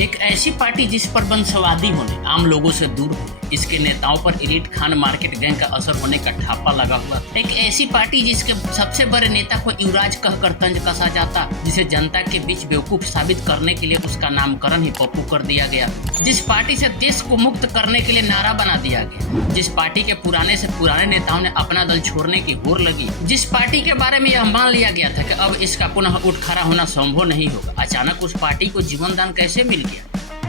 एक ऐसी पार्टी जिस पर वंशवादी होने, आम लोगों से दूर होने, इसके नेताओं पर एलीट खान मार्केट गैंग का असर होने का ठापा लगा हुआ। एक ऐसी पार्टी जिसके सबसे बड़े नेता को युवराज कहकर तंज कसा जाता, जिसे जनता के बीच बेवकूफ साबित करने के लिए उसका नामकरण ही पप्पू कर दिया गया। जिस पार्टी से देश को मुक्त करने के लिए नारा बना दिया गया, जिस पार्टी के पुराने से पुराने नेताओं ने अपना दल छोड़ने की होड़ लगी, जिस पार्टी के बारे में यह मान लिया गया था कि अब इसका पुनः उठ खड़ा होना संभव नहीं होगा, अचानक उस पार्टी को जीवन दान कैसे मिल गया?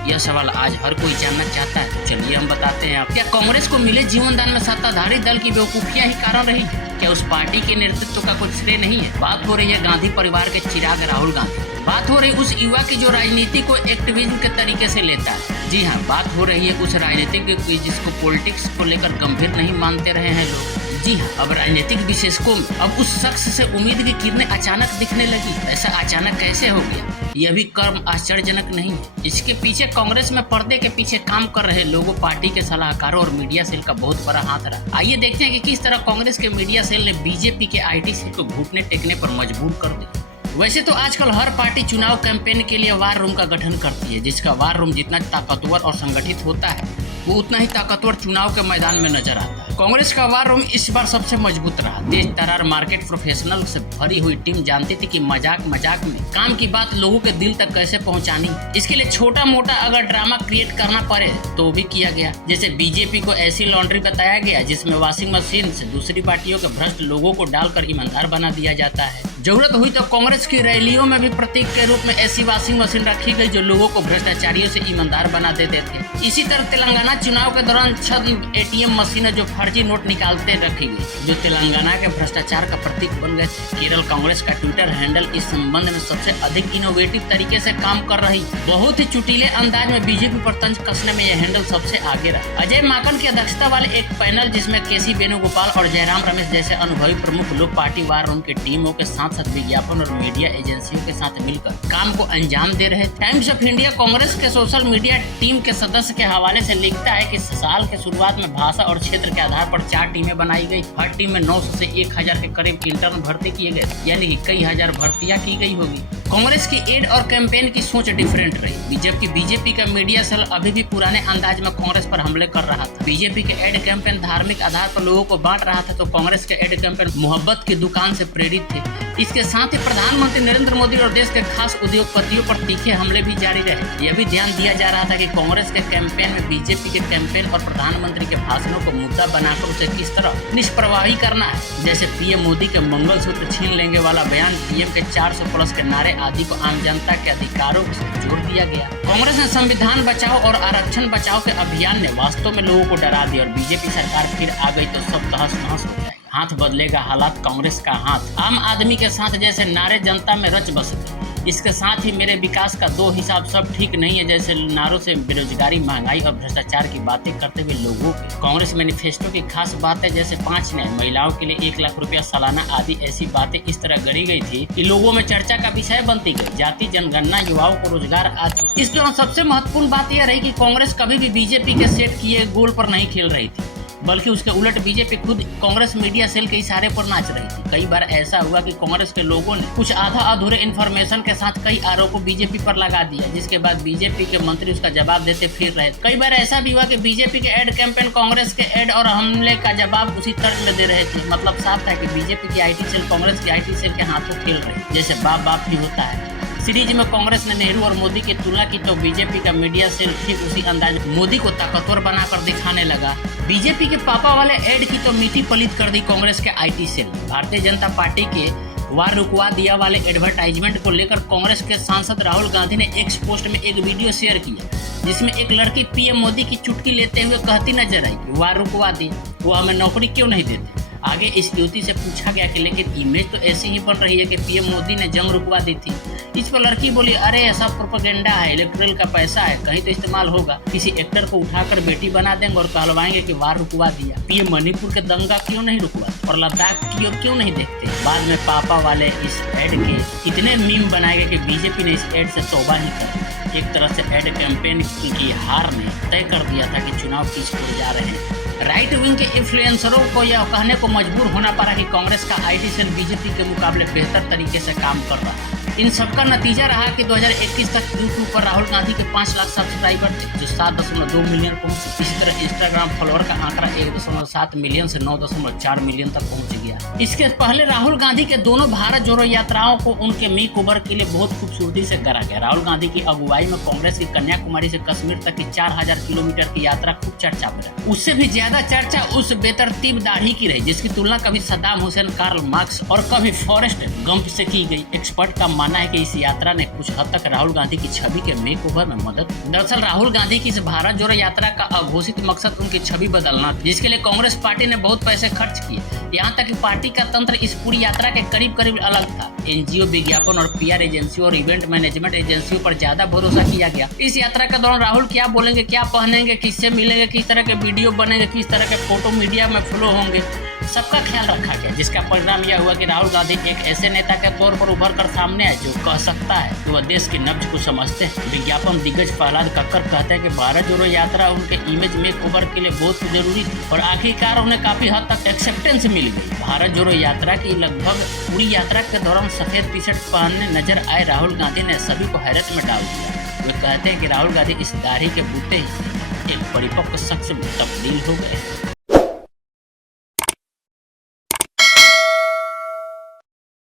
यह सवाल आज हर कोई जानना चाहता है। चलिए हम बताते हैं। क्या कांग्रेस को मिले जीवन दान में सत्ताधारी दल की बेवकूफियां ही कारण रही? क्या उस पार्टी के नेतृत्व का कुछ श्रेय नहीं है? बात हो रही है गांधी परिवार के चिराग राहुल गांधी। बात हो रही उस युवा की जो राजनीति को एक्टिविज्म के तरीके से लेता है। जी हाँ, बात हो रही है उस राजनीतिक की जिसको पॉलिटिक्स को लेकर गंभीर नहीं मानते रहे हैं लोग। जी हाँ, अब राजनीतिक विशेषकों में अब उस शख्स से उम्मीद की किरणें अचानक दिखने लगी। ऐसा अचानक कैसे हो गया? यह भी कर्म आश्चर्यजनक नहीं है। इसके पीछे कांग्रेस में पर्दे के पीछे काम कर रहे लोगों, पार्टी के सलाहकारों और मीडिया सेल का बहुत बड़ा हाथ रहा। आइए देखते हैं कि किस तरह कांग्रेस के मीडिया सेल ने बीजेपी के आईटी सेल को घुटने टेकने पर मजबूर कर दिया। वैसे तो आजकल हर पार्टी चुनाव कैंपेन के लिए वार रूम का गठन करती है, जिसका वार रूम जितना ताकतवर और संगठित होता है वो उतना ही ताकतवर चुनाव के मैदान में नजर आता है। कांग्रेस का वार रूम इस बार सबसे मजबूत रहा। तेज तर्रार मार्केट प्रोफेशनल से भरी हुई टीम जानती थी कि मजाक मजाक में काम की बात लोगों के दिल तक कैसे पहुंचानी। इसके लिए छोटा मोटा अगर ड्रामा क्रिएट करना पड़े तो भी किया गया। जैसे बीजेपी को ऐसी लॉन्ड्री बताया गया जिसमें वॉशिंग मशीन से दूसरी पार्टियों के भ्रष्ट लोगों को डालकर ईमानदार बना दिया जाता है। जरूरत हुई तो कांग्रेस की रैलियों में भी प्रतीक के रूप में ऐसी वॉशिंग मशीन रखी गई जो लोगों को भ्रष्टाचारियों से ईमानदार बना देते थे। इसी तरह तेलंगाना चुनाव के दौरान 6 एटीएम मशीनें जो फर्जी नोट निकालते रखी गई, जो तेलंगाना के भ्रष्टाचार का प्रतीक बन गए। केरल कांग्रेस का ट्विटर हैंडल इस संबंध में सबसे अधिक इनोवेटिव तरीके से काम कर रही। बहुत ही चुटीले अंदाज में बीजेपी पर तंज कसने में यह हैंडल सबसे आगे रहा। अजय माकन की अध्यक्षता वाले एक पैनल जिसमें केसी वेणुगोपाल और जयराम रमेश जैसे अनुभवी प्रमुख लोग पार्टी वार रूम की टीमों के साथ विज्ञापन और मीडिया एजेंसियों के साथ मिलकर काम को अंजाम दे रहे। टाइम्स ऑफ इंडिया कांग्रेस के सोशल मीडिया टीम के सदस्य के हवाले से लिखता है कि साल के शुरुआत में भाषा और क्षेत्र के आधार पर 4 टीमें बनाई गई। हर टीम में 900 से 1000 के करीब इंटर्न भर्ती किए गए, यानी कि कई हजार भर्तियां की गई होगी। कांग्रेस की एड और कैंपेन की सोच डिफरेंट रही, जबकि बीजेपी का मीडिया सेल अभी भी पुराने अंदाज में कांग्रेस पर हमले कर रहा था। बीजेपी के एड कैंपेन धार्मिक आधार पर लोगों को बांट रहा था, तो कांग्रेस के एड कैंपेन मोहब्बत की दुकान से प्रेरित थे। इसके साथ ही प्रधानमंत्री नरेंद्र मोदी और देश के खास उद्योगपतियों पर तीखे हमले भी जारी रहे। यह भी ध्यान दिया जा रहा था कि कांग्रेस के कैंपेन में बीजेपी के कैंपेन और प्रधानमंत्री के भाषणों को मुद्दा बनाकर उसे किस तरह निष्प्रवाही करना है। जैसे पीएम मोदी के मंगलसूत्र छीन लेंगे वाला बयान, पीएम के 400+ के नारे आदि को आम जनता के अधिकारों से जोड़ दिया गया। कांग्रेस ने संविधान बचाओ और आरक्षण बचाओ के अभियान ने वास्तव में लोगों को डरा दिया, और बीजेपी सरकार फिर आ गई तो सब तहस नहस हो जाए। हाथ बदलेगा हालात कांग्रेस का हाथ। आम आदमी के साथ जैसे नारे जनता में रच बस गए। इसके साथ ही मेरे विकास का 2 हिसाब सब ठीक नहीं है जैसे नारों से बेरोजगारी, महंगाई और भ्रष्टाचार की बातें करते हुए लोगों के कांग्रेस मैनिफेस्टो की खास बात है जैसे 5 न्याय, महिलाओं के लिए 1 लाख रुपया सालाना आदि ऐसी बातें इस तरह गढ़ी गई थी कि लोगों में चर्चा का विषय बनती गई। जाति जनगणना, युवाओं को रोजगार आदि। इस दौरान सबसे महत्वपूर्ण बात यह रही कि कांग्रेस कभी भी बीजेपी के सेट किए गोल पर नहीं खेल रही थी, बल्कि उसके उलट बीजेपी खुद कांग्रेस मीडिया सेल के इशारे पर नाच रही थी। कई बार ऐसा हुआ कि कांग्रेस के लोगों ने कुछ आधा अधूरे इन्फॉर्मेशन के साथ कई आरोपों बीजेपी पर लगा दिया, जिसके बाद बीजेपी के मंत्री उसका जवाब देते फिर रहे। कई बार ऐसा भी हुआ कि बीजेपी के एड कैंपेन कांग्रेस के एड और हमले का जवाब उसी तर्ज में दे रहे थे। मतलब साफ था कि बीजेपी की आईटी सेल कांग्रेस की आईटी सेल के हाथों खेल रही, जैसे बाप बाप भी होता है। सीरीज में कांग्रेस ने नेहरू और मोदी की तुलना की तो बीजेपी का मीडिया सेल ठीक उसी अंदाज में मोदी को ताकतवर बनाकर दिखाने लगा। बीजेपी के पापा वाले एड की तो मिट्टी पलीत कर दी कांग्रेस के IT cell. Bharatiya Janata party के वार रुकवा दिया वाले एडवर्टाइजमेंट को लेकर कांग्रेस के सांसद राहुल गांधी ने एक्स पोस्ट में एक वीडियो शेयर किया, जिसमें एक लड़की पीएम मोदी की चुटकी लेते हुए कहती नजर आई कि वार रुकवा दी, वो हमें नौकरी क्यों नहीं देते। आगे इस युवती से पूछा गया कि लेकिन इमेज तो ऐसी ही बन रही है कि पीएम मोदी ने जंग रुकवा दी थी। इस पर लड़की बोली, अरे ऐसा प्रोपेगेंडा है, इलेक्टोरल का पैसा है, कहीं तो इस्तेमाल होगा। किसी एक्टर को उठाकर बेटी बना देंगे और कहलवाएंगे कि वार रुकवा दिया। पीएम मणिपुर के दंगा क्यों नहीं रुकवा और लद्दाख की ओर क्यों नहीं देखते। बाद में पापा वाले इस एड के इतने मीम बनाए गए कि बीजेपी ने इस एड से तौबा ही कर। एक तरह से एड कैंपेन की हार ने तय कर दिया था कि चुनाव किस ओर जा रहे हैं। राइट विंग के इन्फ्लुएंसरों को यह कहने को मजबूर होना पड़ा कि कांग्रेस का आईटी सेल बीजेपी के मुकाबले बेहतर तरीके से काम कर रहा है। इन सबका नतीजा रहा कि 2021 तक यूट्यूब पर राहुल गांधी के 5 लाख सब्सक्राइबर थे, जो 7.2 मिलियन पहुंचे। इसी तरह इंस्टाग्राम फॉलोअर का आंकड़ा 1.7 मिलियन से 9.4 मिलियन तक पहुंच गया। इसके पहले राहुल गांधी के दोनों भारत जोड़ो यात्राओं को उनके मेक ओवर के लिए बहुत खूबसूरती से करा गया। राहुल गांधी की अगुवाई में कांग्रेस की कन्याकुमारी से कश्मीर तक की 4000 किलोमीटर की यात्रा खूब चर्चा में रही। उससे भी ज्यादा चर्चा उस बेतरतीब दाढ़ी की रही जिसकी तुलना कभी सद्दाम हुसैन, कार्ल मार्क्स और कभी फॉरेस्ट गंप से की गई। एक्सपर्ट का मानना है कि इस यात्रा ने कुछ हद तक राहुल गांधी की छवि के मेक ओवर में मदद। दरअसल राहुल गांधी की इस भारत जोड़ो यात्रा का अघोषित मकसद उनकी छवि बदलना था, जिसके लिए कांग्रेस पार्टी ने बहुत पैसे खर्च किए। यहाँ तक कि पार्टी का तंत्र इस पूरी यात्रा के करीब करीब अलग था। एनजीओ, विज्ञापन और पीआर एजेंसियों और इवेंट मैनेजमेंट एजेंसियों पर ज्यादा भरोसा किया गया। इस यात्रा के दौरान राहुल क्या बोलेंगे, क्या पहनेंगे, किससे मिलेंगे, किस तरह के वीडियो बनेंगे, किस तरह के फोटो मीडिया में फ्लो होंगे, सबका ख्याल रखा गया। जिसका परिणाम यह हुआ कि राहुल गांधी एक ऐसे नेता के तौर पर उभर कर सामने आए जो कह सकता है कि वह देश की नब्ज को समझते हैं। विज्ञापन दिग्गज प्रहलाद कक्कर कहते हैं कि भारत जोड़ो यात्रा उनके इमेज मेक ओवर के लिए बहुत जरूरी थी और आखिरकार उन्हें काफी हद तक एक्सेप्टेंस मिल गई। भारत जोड़ो यात्रा की लगभग पूरी यात्रा के दौरान सफेद टी शर्ट पहनने नजर आए राहुल गांधी ने सभी को हैरत में डाल दिया। वे कहते हैं कि राहुल गांधी इस दाढ़ी के बूते ही एक परिपक्व शख्स में तब्दील हो गए।